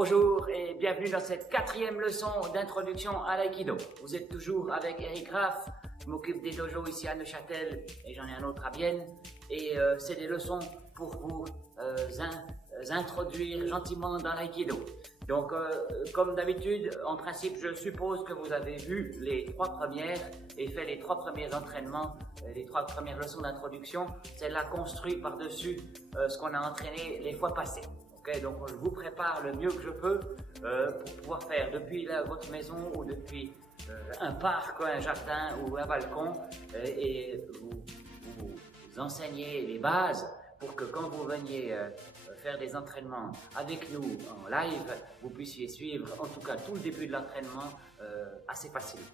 Bonjour et bienvenue dans cette 4e leçon d'introduction à l'aïkido. Vous êtes toujours avec Eric Raff, je m'occupe des dojos ici à Neuchâtel et j'en ai un autre à Bienne. Et c'est des leçons pour vous introduire gentiment dans l'aïkido. Donc comme d'habitude, en principe, je suppose que vous avez vu les 3 premières et fait les 3 premiers entraînements, les 3 premières leçons d'introduction. Celle-là construit par-dessus ce qu'on a entraîné les fois passées. Donc je vous prépare le mieux que je peux pour pouvoir faire depuis votre maison ou depuis un parc, un jardin ou un balcon et vous enseigner les bases pour que quand vous veniez faire des entraînements avec nous en live, vous puissiez suivre en tout cas tout le début de l'entraînement assez facilement.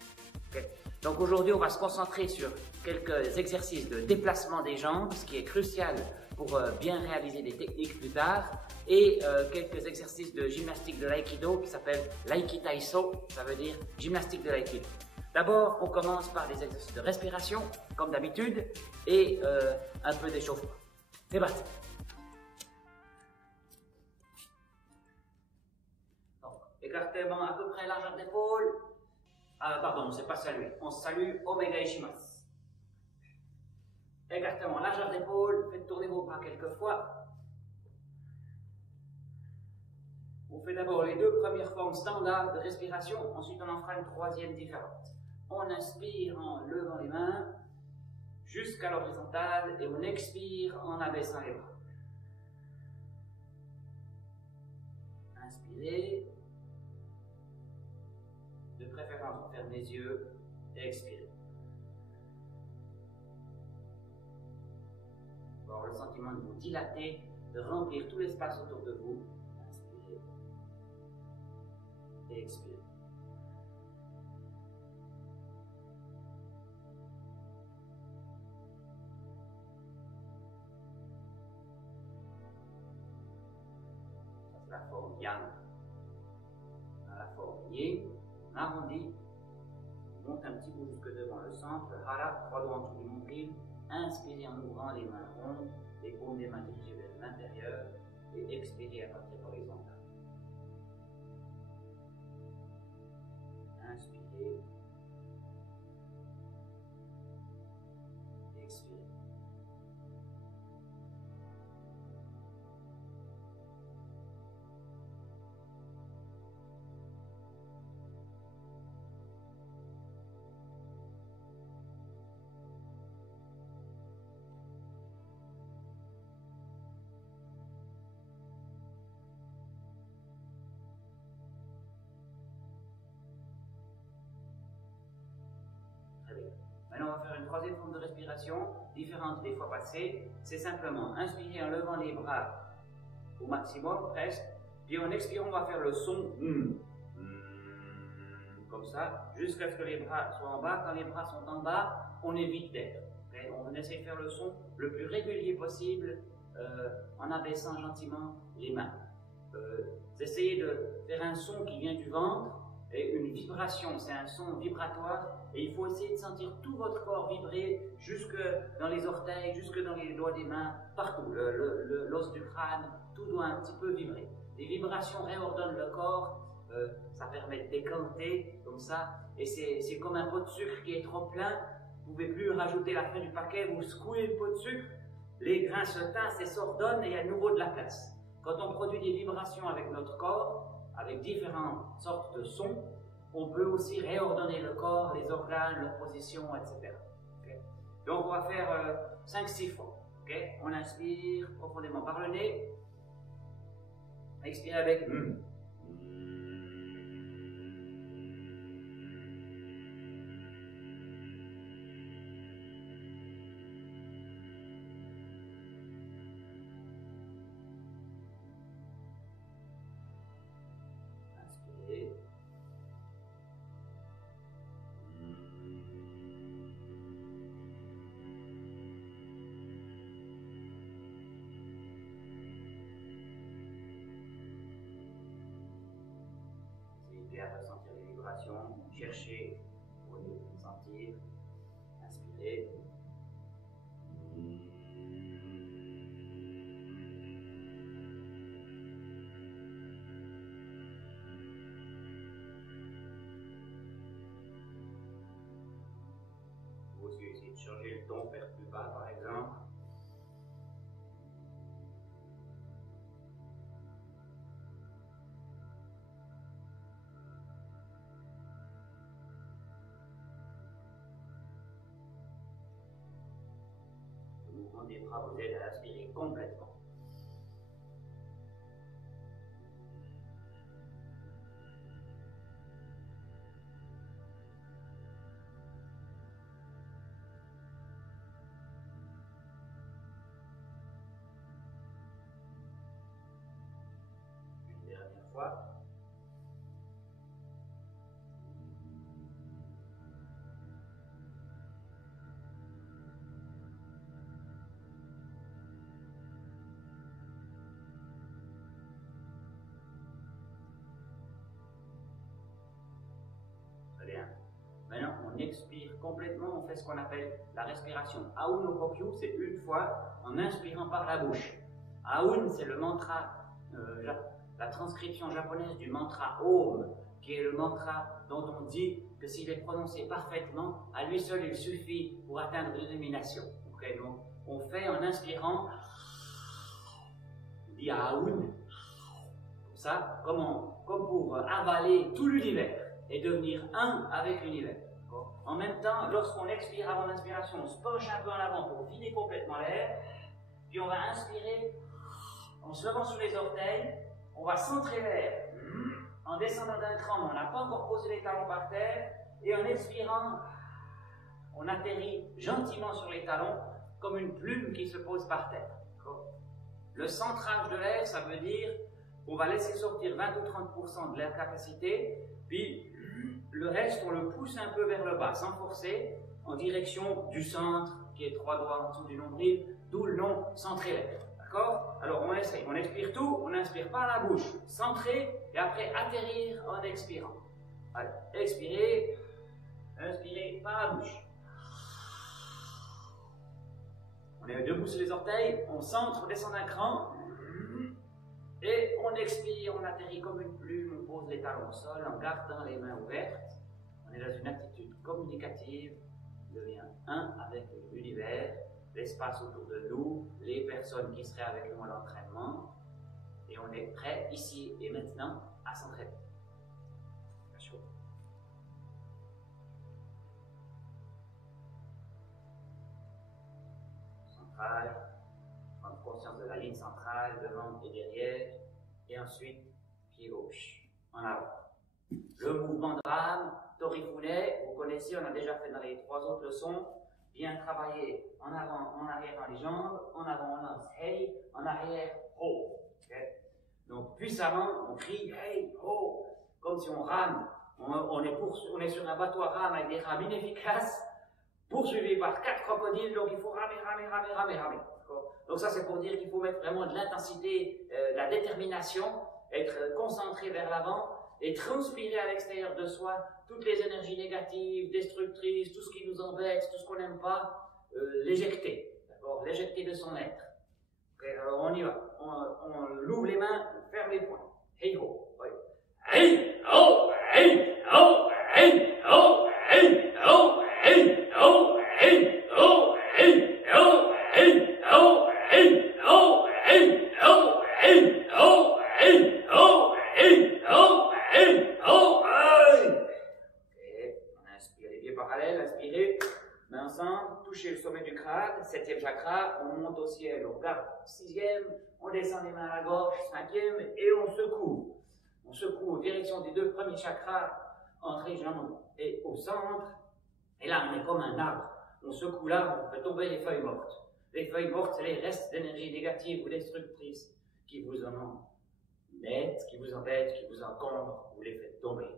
Donc aujourd'hui, on va se concentrer sur quelques exercices de déplacement des jambes, ce qui est crucial pour bien réaliser des techniques plus tard, et quelques exercices de gymnastique de l'aïkido qui s'appelle l'aikitaiso, ça veut dire gymnastique de l'aïkido. D'abord, on commence par des exercices de respiration, comme d'habitude, et un peu d'échauffement. C'est parti. Écartement à peu près largeur d'épaule. Ah, pardon, c'est pas saluer. On salue Omega Ishimasu. Écartement, largeur d'épaule. Faites tourner vos bras quelques fois. On fait d'abord les 2 premières formes standards de respiration. Ensuite, on en fera une 3e différente. On inspire en levant les mains jusqu'à l'horizontale et on expire en abaissant les bras. Inspirez. De préférence, on ferme les yeux et expirez. Vous avoir le sentiment de vous dilater, de remplir tout l'espace autour de vous. Inspirez et expirez. Ça, c'est la forme yang. Dans la forme yin, on arrondit, on monte un petit peu jusque devant le centre, hara, 3 doigts en dessous du nombril. Inspirez en ouvrant les mains rondes, les paumes des mains dirigées vers l'intérieur et expirez à partir horizontale. Inspirez. Expirez. Maintenant, on va faire une 3e forme de respiration, différente des fois passées. C'est simplement inspirer en levant les bras au maximum, presque. Puis en expirant, on va faire le son comme ça, jusqu'à ce que les bras soient en bas. Quand les bras sont en bas, on évite d'être. On essaie de faire le son le plus régulier possible en abaissant gentiment les mains. Essayez de faire un son qui vient du ventre. Et une vibration, c'est un son vibratoire et il faut essayer de sentir tout votre corps vibrer jusque dans les orteils, jusque dans les doigts des mains, partout, l'os du crâne, tout doit un petit peu vibrer. Les vibrations réordonnent le corps, ça permet de décanter comme ça et c'est comme un pot de sucre qui est trop plein, vous ne pouvez plus rajouter la fin du paquet, vous secouez le pot de sucre, les grains se tassent et s'ordonnent et il y a de nouveau de la place. Quand on produit des vibrations avec notre corps, avec différentes sortes de sons, on peut aussi réordonner le corps, les organes, leur position, etc. Okay? Donc on va faire 5-6 fois. Okay? On inspire profondément par le nez. Expire avec le ton, faire plus bas par exemple. Le mouvement des bras vous aide à inspirer complètement. Fois. Très bien. Maintenant, on expire complètement, on fait ce qu'on appelle la respiration. Aum no Kokyu, c'est une fois en inspirant par la bouche. Aum, c'est le mantra la transcription japonaise du mantra Om, qui est le mantra dont on dit que s'il est prononcé parfaitement, à lui seul il suffit pour atteindre l'illumination. Okay, donc on fait en inspirant, on dit Aoun, comme ça, comme pour avaler tout l'univers et devenir un avec l'univers. En même temps, lorsqu'on expire avant l'inspiration, on se penche un peu en avant pour vider complètement l'air, puis on va inspirer en se levant sous les orteils. On va centrer l'air en descendant d'un cran, mais on n'a pas encore posé les talons par terre, et en expirant, on atterrit gentiment sur les talons, comme une plume qui se pose par terre. Le centrage de l'air, ça veut dire qu'on va laisser sortir 20 ou 30% de l'air capacité, puis le reste, on le pousse un peu vers le bas, sans forcer, en direction du centre, qui est 3 doigts en dessous du nombril, d'où le nom centrer l'air. D'accord? Alors on essaye, on expire tout, on inspire par la bouche, centrer, et après atterrir en expirant. Allez, expirez, inspirez par la bouche. On est debout sur les orteils, on centre, on descend d'un cran, et on expire, on atterrit comme une plume, on pose les talons au sol en gardant les mains ouvertes. On est dans une attitude communicative, on devient un avec l'univers, l'espace autour de nous, les personnes qui seraient avec nous à l'entraînement, et on est prêt ici et maintenant à s'entraîner. Centrale, prendre conscience de la ligne centrale, devant et derrière, et ensuite pied gauche, en avant. Le mouvement de rame, Torifune, vous connaissez, on a déjà fait dans les 3 autres leçons. Bien travailler en avant, en arrière dans les jambes, en avant on lance hey, en arrière ho. Okay? Donc puissamment on crie hey ho, comme si on rame. On est sur un bateau à rame avec des rames inefficaces, poursuivi par 4 crocodiles, donc il faut ramer, ramer, ramer, ramer, ramer. Donc ça c'est pour dire qu'il faut mettre vraiment de l'intensité, de la détermination, être concentré vers l'avant et transpirer à l'extérieur de soi toutes les énergies négatives, destructrices, tout ce qui nous embête, tout ce qu'on n'aime pas, l'éjecter, d'accord, l'éjecter de son être. Okay, alors on y va, on ouvre les mains, on ferme les poings. Hey ho, oui. Hey ho, hey ho, hey ho, hey ho, hey ho, hey ho, hey ho, hey ho, hey ho, hey ho, hey ho, hey ho, hey ho, hey ho, on inspire les pieds parallèles, inspirez, mains ensemble, touchez le sommet du crâne, 7e chakra, on monte au ciel, on garde 6e, on descend les mains à la gorge, 5e, et on secoue. On secoue en direction des 2 premiers chakras, entre les jambes et au centre, et là on est comme un arbre, on secoue l'arbre, on fait tomber les feuilles mortes. Les feuilles mortes, c'est les restes d'énergie négative ou destructrice qui vous en mettent, qui vous embêtent, qui vous encombrent, vous les faites tomber.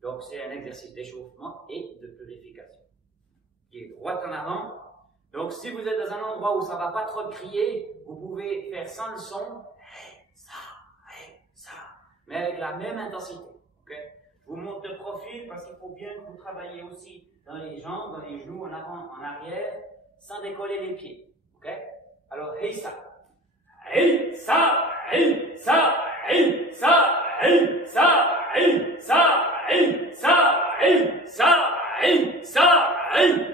Donc c'est un exercice d'échauffement et de purification. Pied droit en avant. Donc si vous êtes dans un endroit où ça ne va pas trop crier, vous pouvez faire sans le son, ça, mais avec la même intensité. Okay? Je vous montre de profil parce qu'il faut bien que vous travaillez aussi dans les jambes, dans les genoux, en avant, en arrière, sans décoller les pieds. Okay? Alors, hey ça, hey ça, hey ça, hey ça, hey ça, hey ça, hey ça, hey ça, hey ça, hey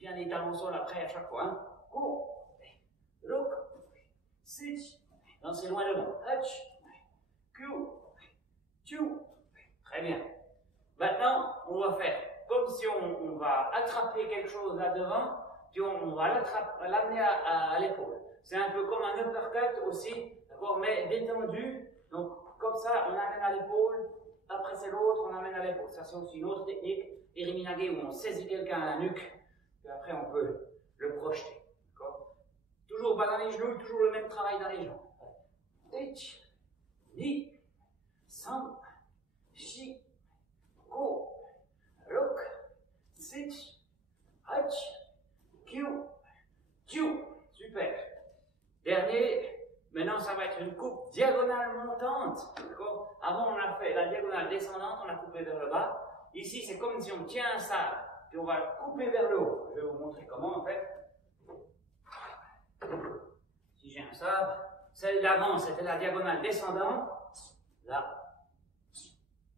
bien les talons au sol après à chaque fois. Hein. Go, look, sit, lancez loin devant. Touch, Q, Q. Très bien. Maintenant, on va faire comme si on va attraper quelque chose là devant, puis on va l'amener à l'épaule. C'est un peu comme un uppercut aussi, d'accord, mais détendu. Donc, comme ça, on amène à l'épaule. Après, c'est l'autre, on amène à l'épaule. Ça, c'est aussi une autre technique, Iriminage, où on saisit quelqu'un à la nuque, et après, on peut le projeter. Toujours bas dans les genoux, toujours le même travail dans les jambes. Ich, ni, san, shi, go, look, sit, hach, kyu, kyu. Super. Dernier. Maintenant, ça va être une coupe diagonale montante. D'accord? Avant, on a fait la diagonale descendante, on a coupé vers le bas. Ici, c'est comme si on tient un sabre, puis on va le couper vers le haut. Je vais vous montrer comment, en fait. Si j'ai un sabre, celle d'avant, c'était la diagonale descendante. Là.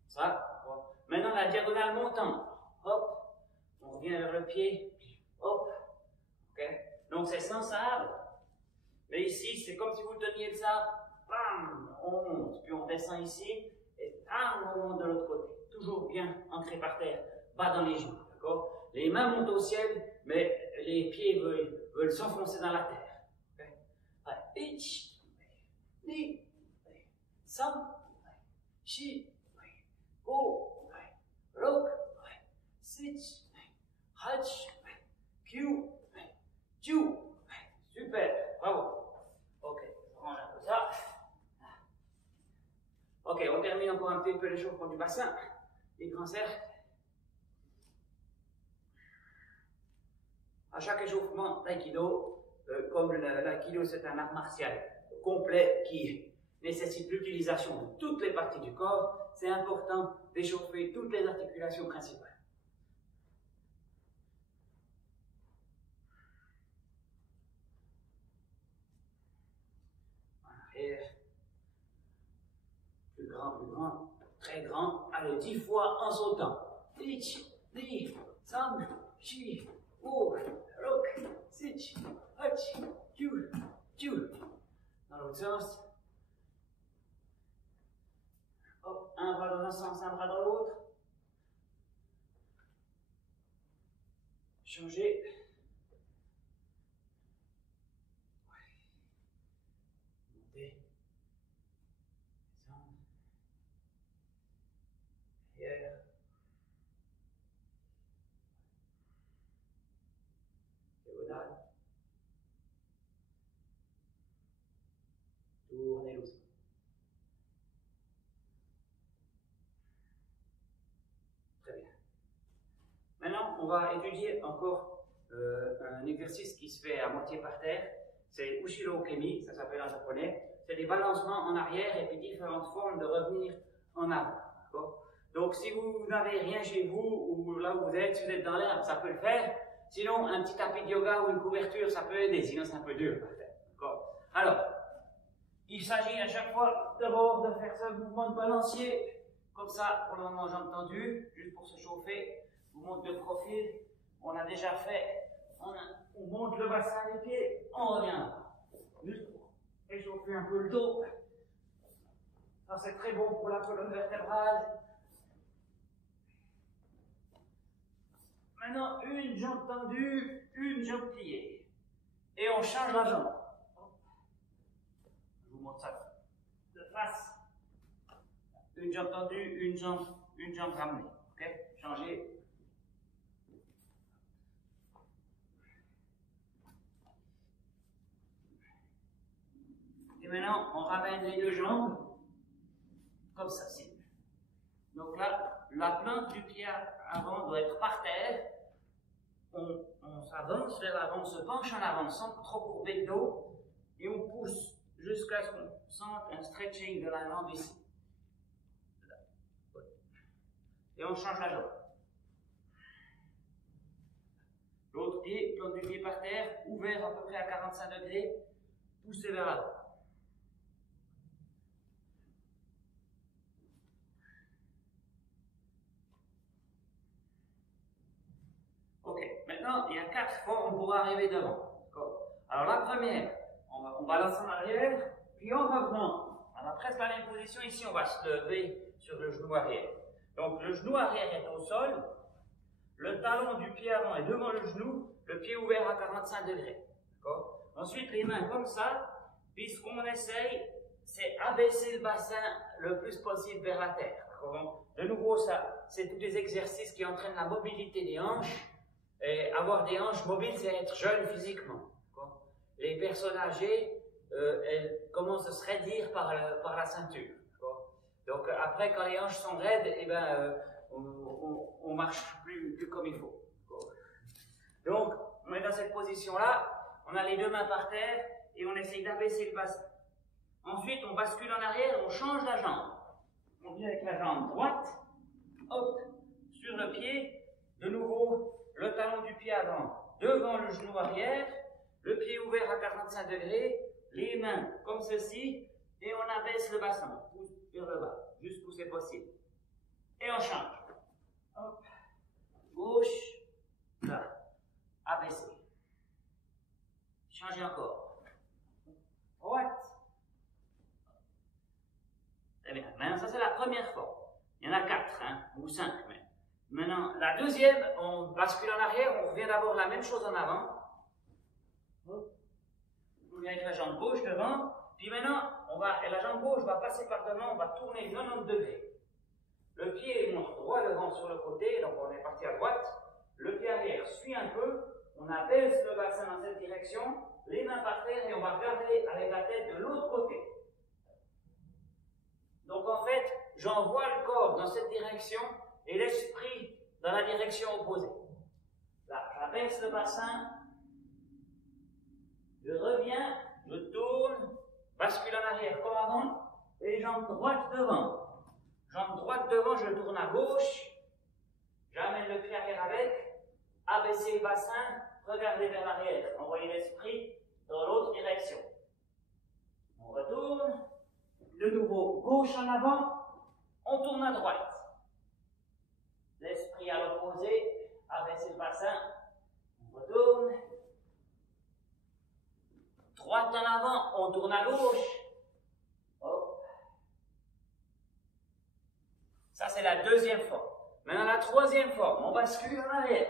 Ça. Maintenant, la diagonale montante. Hop. On revient vers le pied. Hop. Ok? Donc, c'est sans sabre. Mais ici, c'est comme si vous teniez le sabre, bam, on monte, puis on descend ici, et bam, on monte de l'autre côté. Toujours bien ancré par terre, bas dans les genoux, d'accord? Les mains montent au ciel, mais les pieds veulent s'enfoncer dans la terre. Okay? Ich, ni, san, shi, go, look, sit, hach, kyu, ju. Super, bravo. Ok, on range un peu ça. Ok, on termine encore un petit peu l'échauffement du bassin, les grands cercles. À chaque échauffement d'aïkido, comme l'aïkido c'est un art martial complet qui nécessite l'utilisation de toutes les parties du corps, c'est important d'échauffer toutes les articulations principales. Plus grand, très grand. Allez, 10 fois en sautant. Ich, ni, san, shi, go, look, sit, hach, kyu, kyu. Dans l'autre sens. Hop, un bras dans un sens, un bras dans l'autre. Changer. Monter. Descendre. Derrière. Diagonale. Tournez doucement. Très bien. Maintenant, on va étudier encore un exercice qui se fait à moitié par terre. C'est Ushiro Kemi, ça s'appelle en japonais. C'est des balancements en arrière et puis différentes formes de revenir en avant. Donc, si vous n'avez rien chez vous ou là où vous êtes, si vous êtes dans l'herbe, ça peut le faire. Sinon, un petit tapis de yoga ou une couverture, ça peut aider. Sinon, c'est un peu dur par terre. Alors, il s'agit à chaque fois d'abord de faire ce mouvement de balancier. Comme ça, pour le moment, jambes tendues, juste pour se chauffer. On monte de profil. On a déjà fait. On monte le bassin des pieds. On revient. Juste pour échauffer un peu le dos. Ça, c'est très bon pour la colonne vertébrale. Maintenant, une jambe tendue, une jambe pliée. Et on change la jambe. Je vous montre ça de face. Une jambe tendue, une jambe ramenée. Ok? Changez. Et maintenant, on ramène les deux jambes comme ça. Donc là, la plante du pied avant doit être par terre. On s'avance vers l'avant, on se penche en avant sans trop courber le dos et on pousse jusqu'à ce qu'on sente un stretching de la jambe ici. Et on change la jambe. L'autre pied, plante du pied par terre, ouvert à peu près à 45 degrés, poussé vers l'avant. Ok, maintenant maintenant, il y a 4 formes pour arriver devant. Alors la première, on balance en arrière, puis en revenant, on a presque la même position. Ici, on va se lever sur le genou arrière. Donc le genou arrière est au sol, le talon du pied avant est devant le genou, le pied ouvert à 45 degrés. Ensuite, les mains comme ça, puis ce qu'on essaye, c'est abaisser le bassin le plus possible vers la terre. De nouveau, ça, c'est tous des exercices qui entraînent la mobilité des hanches. Et avoir des hanches mobiles, c'est être jeune physiquement. Les personnes âgées, elles commencent à se raidir par la ceinture. Donc après, quand les hanches sont raides, eh ben, on marche plus comme il faut. Donc, on est dans cette position-là, on a les 2 mains par terre et on essaye d'abaisser le bassin. Ensuite, on bascule en arrière, on change la jambe. On vient avec la jambe droite, hop, sur le pied, de nouveau, le talon du pied avant, devant le genou arrière, le pied ouvert à 45 degrés, les mains comme ceci, et on abaisse le bassin, on pousse vers le bas, jusqu'où c'est possible. Et on change. Hop, gauche, là, abaissé. Changez encore. Droite. Très bien. Maintenant, ça c'est la première forme. Il y en a 4, hein, ou 5 même. Maintenant, la deuxième, on bascule en arrière, on revient d'abord la même chose en avant. On vient avec la jambe gauche devant, puis maintenant, la jambe gauche va passer par devant, on va tourner 90 degrés. Le pied monte droit devant sur le côté, donc on est parti à droite. Le pied arrière suit un peu, on abaisse le bassin dans cette direction, les mains par terre et on va regarder avec la tête de l'autre côté. Donc en fait, j'envoie le corps dans cette direction et l'esprit dans la direction opposée. Là, j'abaisse le bassin, je reviens, je tourne, bascule en arrière comme avant, et jambe droite devant. Jambe droite devant, je tourne à gauche, j'amène le pied arrière avec, abaisser le bassin, regardez vers l'arrière, envoyer l'esprit dans l'autre direction. On retourne, de nouveau gauche en avant, on tourne à droite. L'esprit à l'opposé, abaisser le bassin, on retourne. Droite en avant, on tourne à gauche. Hop. Ça, c'est la deuxième forme. Maintenant, la troisième forme, on bascule en arrière.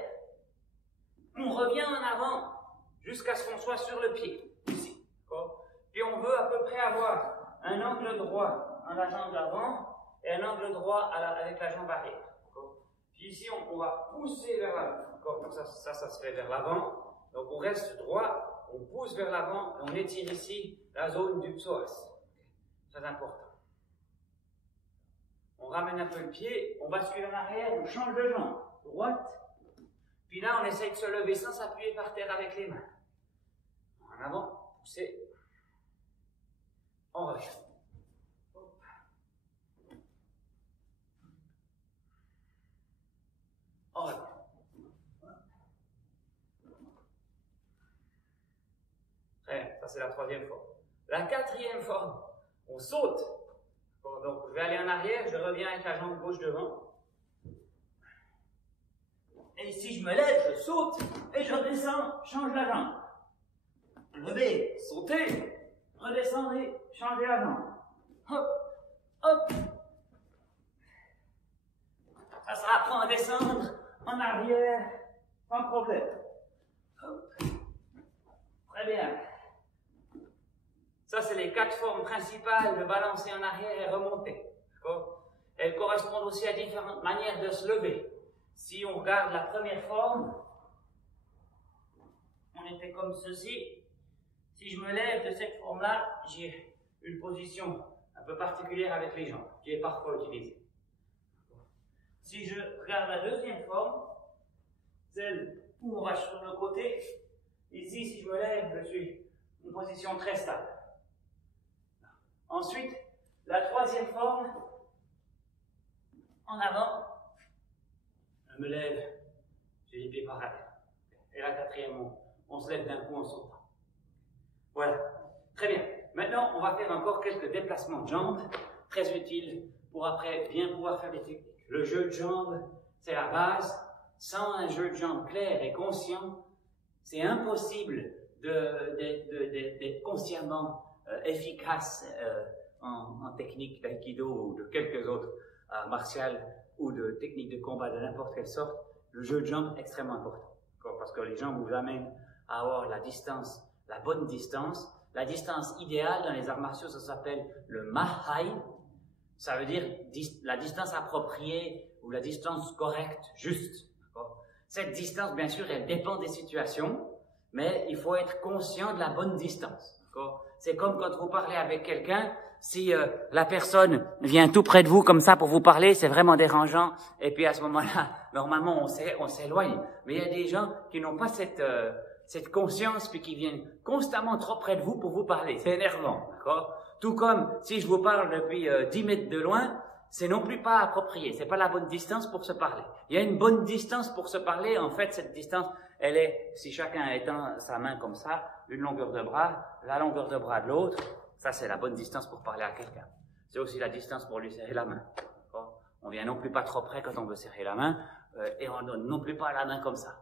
On revient en avant jusqu'à ce qu'on soit sur le pied, ici. Puis on veut à peu près avoir un angle droit dans la jambe d'avant et un angle droit avec la jambe arrière. Puis ici, on va pousser vers l'avant. Donc ça se fait vers l'avant. Donc on reste droit, on pousse vers l'avant et on étire ici la zone du psoas. Très important. On ramène un peu le pied, on bascule en arrière, on change de jambe. Droite. Puis là, on essaye de se lever sans s'appuyer par terre avec les mains. En avant, pousser. On revient. On revient. Très bien, ça c'est la troisième forme. La quatrième forme, on saute. Bon, donc je vais aller en arrière, je reviens avec la jambe gauche devant. Et si je me lève, je saute et je redescends, change la jambe. Levez, sautez, redescendez, changez la jambe. Hop, hop. Ça sera apprend à descendre en arrière, sans problème. Hop. Très bien. Ça, c'est les 4 formes principales de balancer en arrière et remonter. Elles correspondent aussi à différentes manières de se lever. Si on regarde la première forme, on était comme ceci. Si je me lève de cette forme-là, j'ai une position un peu particulière avec les jambes, qui est parfois utilisée. Si je regarde la deuxième forme, celle où on va sur le côté, ici, si je me lève, je suis une position très stable. Ensuite, la troisième forme, en avant, je me lève, j'ai les pieds par terre. Et la quatrième, on se lève d'un coup en sautant. Voilà, très bien. Maintenant, on va faire encore quelques déplacements de jambes, très utiles pour après bien pouvoir faire des techniques. Le jeu de jambes, c'est la base. sans un jeu de jambes clair et conscient, c'est impossible d'être consciemment efficace en technique d'aïkido ou de quelques autres arts martiaux ou de techniques de combat de n'importe quelle sorte. Le jeu de jambes est extrêmement important, parce que les jambes vous amènent à avoir la distance, la bonne distance. La distance idéale dans les arts martiaux, ça s'appelle le mahai. Ça veut dire la distance appropriée ou la distance correcte, juste. Cette distance, bien sûr, elle dépend des situations, mais il faut être conscient de la bonne distance. C'est comme quand vous parlez avec quelqu'un, si la personne vient tout près de vous comme ça pour vous parler, c'est vraiment dérangeant. Et puis à ce moment-là, normalement, on s'éloigne. Mais il y a des gens qui n'ont pas cette conscience, puis qui viennent constamment trop près de vous pour vous parler. C'est énervant, d'accord? Tout comme si je vous parle depuis 10 mètres de loin, c'est non plus pas approprié, c'est pas la bonne distance pour se parler. Il y a une bonne distance pour se parler, en fait, cette distance, elle est, si chacun étend sa main comme ça, une longueur de bras, la longueur de bras de l'autre, ça c'est la bonne distance pour parler à quelqu'un. C'est aussi la distance pour lui serrer la main. On vient non plus pas trop près quand on veut serrer la main, et on donne non plus pas la main comme ça.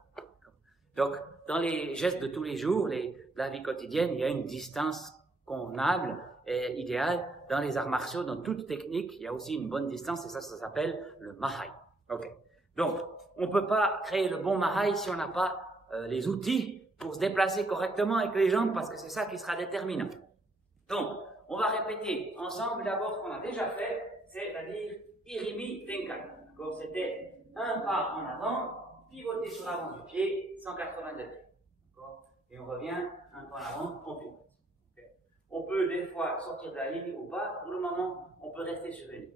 Donc, dans les gestes de tous les jours, de la vie quotidienne, il y a une distance convenable et idéale. Dans les arts martiaux, dans toute technique, il y a aussi une bonne distance et ça s'appelle le mahai. Ok. Donc, on ne peut pas créer le bon mahai si on n'a pas les outils pour se déplacer correctement avec les jambes parce que c'est ça qui sera déterminant. Donc, on va répéter ensemble d'abord ce qu'on a déjà fait, c'est-à-dire Irimi Tenkan. C'était un pas en avant, pivoter sur l'avant du pied, 180 degrés. Et on revient un pas en avant, on pivote. On peut des fois sortir de la ligne ou pas. Pour le moment, on peut rester sur une ligne.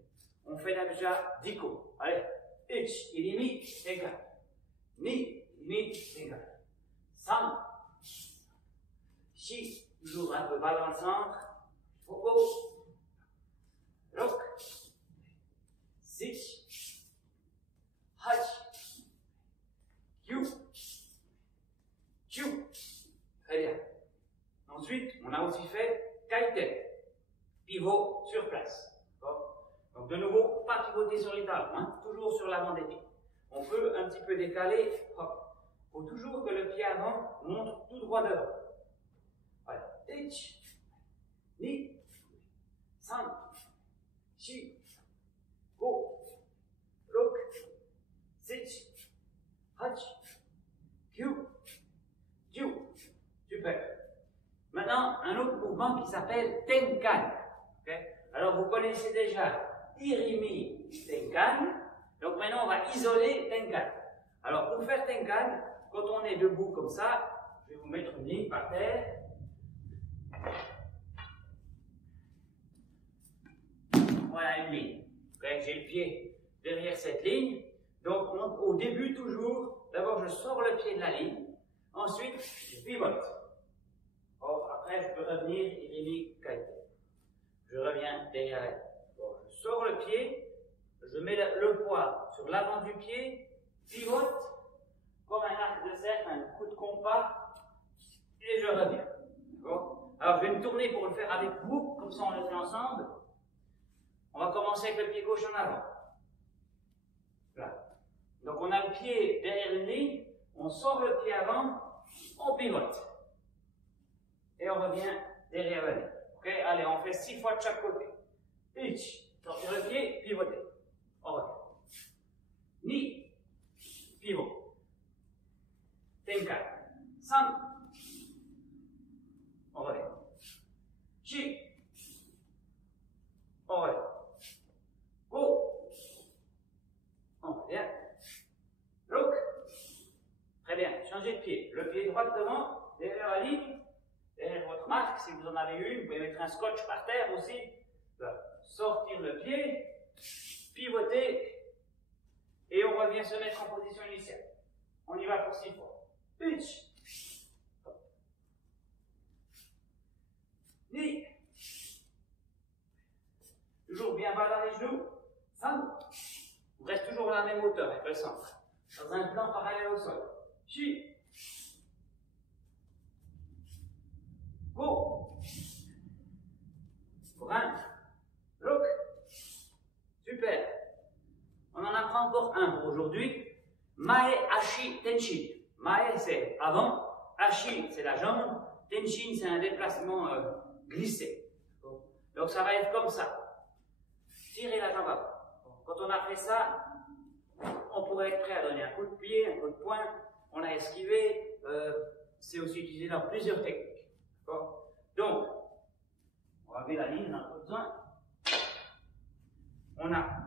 On fait déjà 10 coups. Allez. Ich, irimi, tenkan. Ni, irimi, tenkan. San. Shi, toujours un peu bas dans le centre. Foko. Rok. Sich. Hach. Kyu. Kyu. Très bien. Ensuite, on a aussi fait kaiten, pivot sur place. Donc de nouveau, pas pivoter sur les talons, hein, toujours sur l'avant des pieds. On peut un petit peu décaler, hop. Il faut toujours que le pied avant monte tout droit devant. Voilà. Ich, ni, san, shi, go, rok, sich, hach, kyu, kyu. Super. Maintenant, un autre mouvement qui s'appelle Tenkan. Okay? Alors, vous connaissez déjà Irimi Tenkan. Donc, maintenant, on va isoler Tenkan. Alors, pour faire Tenkan, quand on est debout comme ça, je vais vous mettre une ligne par terre. Voilà une ligne. Okay? J'ai le pied derrière cette ligne. Donc, au début, toujours, d'abord, je sors le pied de la ligne. Ensuite, je pivote. Après, je peux revenir Irimi Kaiten. Je reviens derrière elle. Bon, je sors le pied, je mets le poids sur l'avant du pied, pivote, comme un arc de cercle, un coup de compas, et je reviens. Bon. Alors, je vais me tourner pour le faire avec vous, comme ça on le fait ensemble. On va commencer avec le pied gauche en avant. Là. Donc, on a le pied derrière une ligne, on sort le pied avant, on pivote. Et on revient derrière la ligne. Okay? Allez, on fait 6 fois de chaque côté. Ich, sortir le pied, pivoter. On revient. Ni, pivot. Tenkan. San. On revient. Chi. On revient. Go. On revient. Rok. Très bien. Changez de pied. Le pied droit devant, derrière la ligne. Derrière votre marque, si vous en avez une, vous pouvez mettre un scotch par terre aussi. Là. Sortir le pied, pivoter, et on revient se mettre en position initiale. On y va pour 6 fois. Pitch. Ni. Toujours bien bas dans les genoux. San. On reste toujours à la même hauteur avec le centre. Dans un plan parallèle au sol. Chi. Go. Rin. Look. Super. On en apprend encore un pour aujourd'hui. Mae, ashi, tenshin. Mae, c'est avant. Ashi, c'est la jambe. Tenshin, c'est un déplacement glissé. Donc ça va être comme ça. Tirez la jambe avant. Quand on a fait ça, on pourrait être prêt à donner un coup de pied, un coup de poing. On a esquivé. C'est aussi utilisé dans plusieurs techniques. Donc, on va lever la ligne, on a pas besoin. On a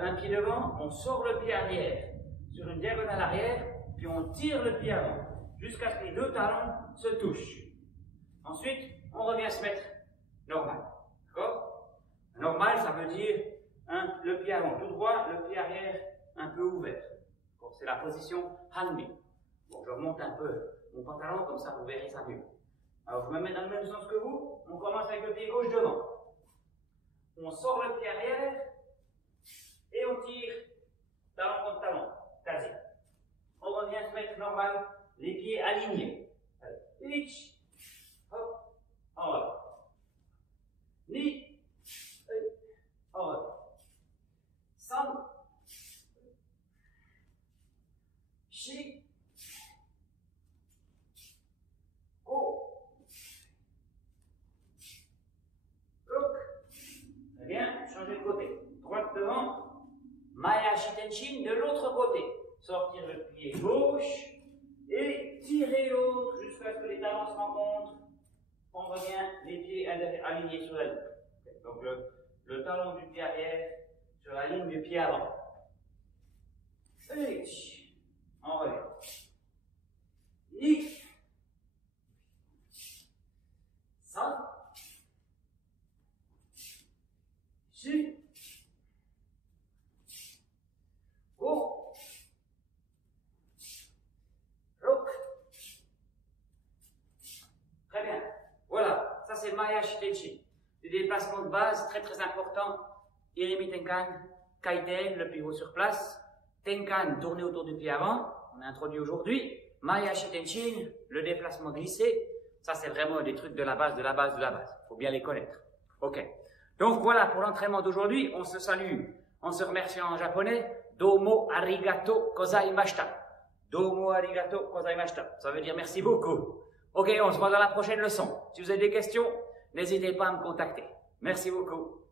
un pied devant, on sort le pied arrière sur une diagonale arrière, puis on tire le pied avant, jusqu'à ce que les deux talons se touchent. Ensuite, on revient se mettre normal. D'accord? Normal, ça veut dire le pied avant tout droit, le pied arrière un peu ouvert. C'est la position hanmi. Bon, je remonte un peu mon pantalon, comme ça vous verrez ça mieux. Alors, je me mets dans le même sens que vous. On commence avec le pied gauche devant. On sort le pied arrière et on tire talon contre talon, quasi. On revient se mettre normal, les pieds alignés. Hitch, hop, en haut. Ni, en haut. San, shi, go, look. Très bien, changez de côté. Droite devant, Maya Shitenshin de l'autre côté. Sortir le pied gauche et tirer l'autre jusqu'à ce que les talons se rencontrent. On revient les pieds alignés sur la ligne. Donc le talon du pied arrière sur la ligne du pied avant. Et on revient. Ni. Ça. Su. Go. Rock. Très bien. Voilà, ça c'est Maya Shitenshin. Des déplacements de base très très importants. Irimi Tenkan, Kaiten, le pivot sur place. Tenkan, tourner autour du pied avant. On a introduit aujourd'hui. Maya Shitenshin, le déplacement glissé. Ça c'est vraiment des trucs de la base, de la base, de la base. Il faut bien les connaître. Ok. Donc voilà pour l'entraînement d'aujourd'hui. On se salue en se remerciant en japonais. Domo arigato gozaimashita. Domo arigato gozaimashita. Ça veut dire merci beaucoup. Ok, on se voit dans la prochaine leçon. Si vous avez des questions, n'hésitez pas à me contacter. Merci beaucoup.